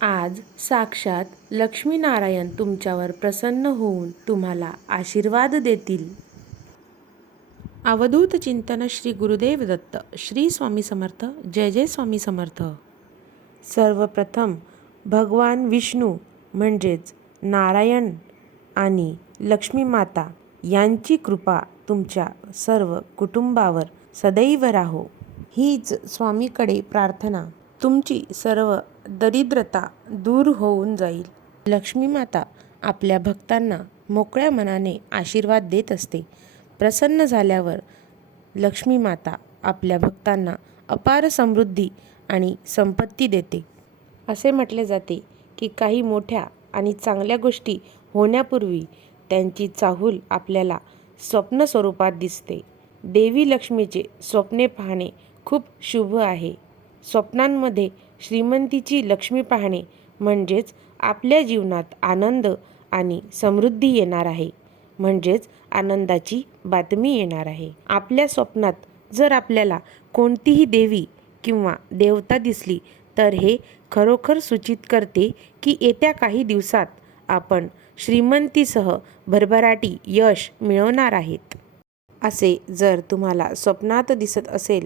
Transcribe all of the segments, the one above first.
आज साक्षात लक्ष्मीनारायण तुमच्यावर प्रसन्न होऊन तुम्हाला आशीर्वाद देतील. अवधूत चिंतन श्री गुरुदेव दत्त. श्री स्वामी समर्थ. जय जय स्वामी समर्थ. सर्वप्रथम भगवान विष्णू म्हणजेच नारायण आणि लक्ष्मी माता यांची कृपा तुमच्या सर्व कुटुंबावर सदैव राहो, हीच स्वामीकडे प्रार्थना. तुमची सर्व दरिद्रता दूर होऊन जाईल. लक्ष्मी माता आपल्या भक्तांना मोकळ्या मनाने आशीर्वाद देत असते. प्रसन्न झाल्यावर लक्ष्मी माता आपल्या भक्तांना अपार समृद्धी आणि संपत्ती देते. असे म्हटले जाते की काही मोठ्या आणि चांगल्या गोष्टी होण्यापूर्वी त्यांची चाहूल आपल्याला स्वप्न स्वरूपात दिसते. देवी लक्ष्मीचे स्वप्ने पाहणे खूप शुभ आहे. स्वप्नांमध्ये श्रीमंतीची लक्ष्मी पाहणे म्हणजेच आपल्या जीवनात आनंद आणि समृद्धी येणार आहे, म्हणजेच आनंदाची बातमी येणार आहे. आपल्या स्वप्नात जर आपल्याला कोणतीही देवी किंवा देवता दिसली तर हे खरोखर सूचित करते की येत्या काही दिवसात आपण श्रीमंतीसह भरभराटी यश मिळवणार आहेत. असे जर तुम्हाला स्वप्नात दिसत असेल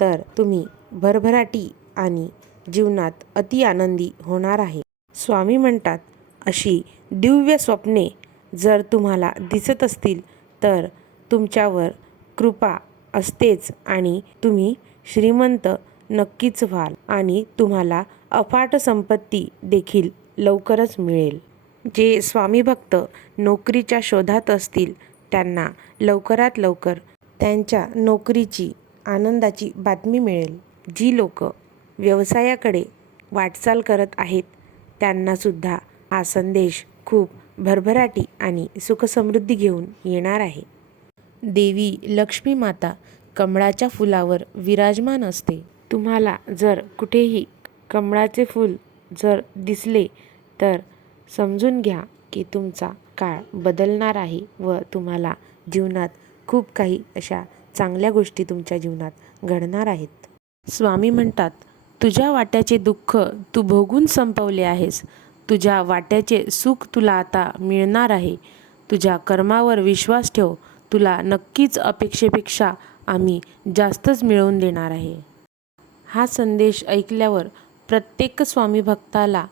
तर तुम्ही भरभराटी आणि जीवनात अति आनंदी होणार आहे. स्वामी म्हणतात, अशी दिव्य स्वप्ने जर तुम्हाला दिसत असतील तर तुमच्यावर कृपा असतेच आणि तुम्ही श्रीमंत नक्कीच व्हाल आणि तुम्हाला अफाट संपत्ती देखील लवकरच मिळेल. जे स्वामी भक्त नोकरीच्या शोधात असतील त्यांना लवकरात लवकर त्यांच्या नोकरीची आनंदाची बातमी मिळेल. जी लोक व्यवसायाकडे वाटचाल करत आहेत त्यांनासुद्धा हा संदेश खूप भरभराटी आणि सुखसमृद्धी घेऊन येणार आहे. देवी लक्ष्मी माता कमळाच्या फुलावर विराजमान असते. तुम्हाला जर कुठेही कमळाचे फूल जर दिसले तर समजून घ्या की तुमचा काळ बदलणार आहे व तुम्हाला जीवनात खूप काही अशा चांगल्या गोष्टी तुमच्या जीवनात घडणार आहेत. स्वामी म्हणतात, तुझ्या वाट्याचे दुःख तू भोगून संपवले आहेस. तुझ्या वाट्याचे सुख तुला आता मिळणार आहे. तुझ्या कर्मावर विश्वास ठेव. तुला नक्कीच अपेक्षेपेक्षा आम्ही जास्तच मिळवून देणार आहे. हा संदेश ऐकल्यावर प्रत्येक स्वामी भक्ताला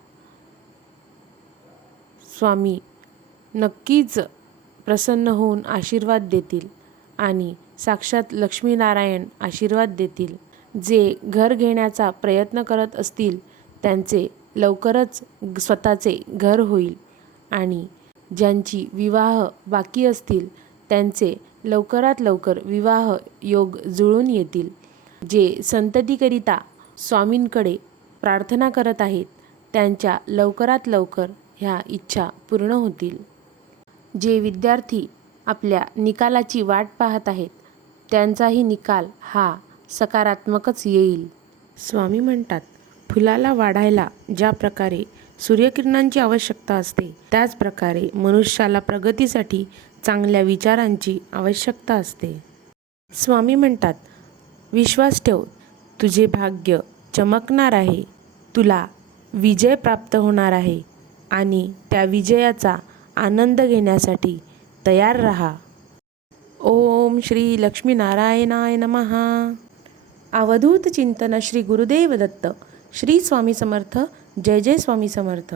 स्वामी नक्कीच प्रसन्न होऊन आशीर्वाद देतील आणि साक्षात लक्ष्मीनारायण आशीर्वाद देतील. जे घर घेण्याचा प्रयत्न करत असतील त्यांचे लवकरच स्वतःचे घर होईल आणि ज्यांची विवाह बाकी असतील त्यांचे लवकरात लवकर विवाह योग जुळून येतील. जे संततीकरिता स्वामींकडे प्रार्थना करत आहेत त्यांच्या लवकरात लवकर ह्या इच्छा पूर्ण होतील. जे विद्यार्थी आपल्या निकालाची वाट पाहत आहेत त्यांचाही निकाल हा सकारात्मकच येईल. स्वामी म्हणतात, फुलाला वाढायला ज्या प्रकारे सूर्यकिरणांची आवश्यकता असते त्याच प्रकारे मनुष्याला प्रगतीसाठी चांगल्या विचारांची आवश्यकता असते. स्वामी म्हणतात, विश्वास ठेव, तुझे भाग्य चमकणार आहे. तुला विजय प्राप्त होणार आहे आणि त्या विजयाचा आनंद घेण्यासाठी तयार रहा. ओम श्री लक्ष्मीनारायणाय नमः. अवधूत चिंतन श्री गुरुदेव दत्त. श्री स्वामी समर्थ. जय जय स्वामी समर्थ.